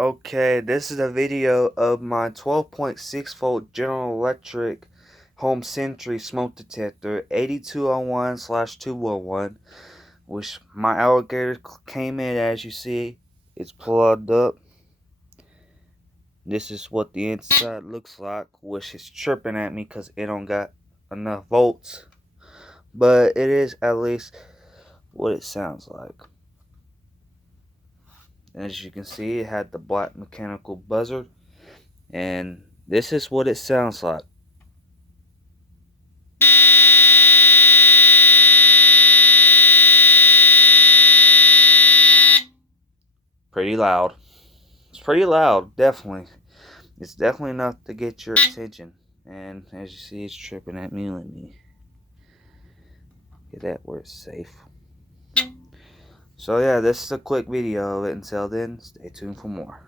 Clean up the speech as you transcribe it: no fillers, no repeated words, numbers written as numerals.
Okay, this is a video of my 12.6 volt General Electric home Sentry smoke detector 8201/211, which my alligator came in. As you see, it's plugged up. This is what the inside looks like, which is tripping at me because it don't got enough volts, but it is at least what it sounds like. As you can see, it had the black mechanical buzzer, and this is what it sounds like. Pretty loud. It's pretty loud, definitely. It's definitely enough to get your attention. And as you see, it's tripping at me. Let me get that where it's safe. So yeah, this is a quick video of it. Until then, stay tuned for more.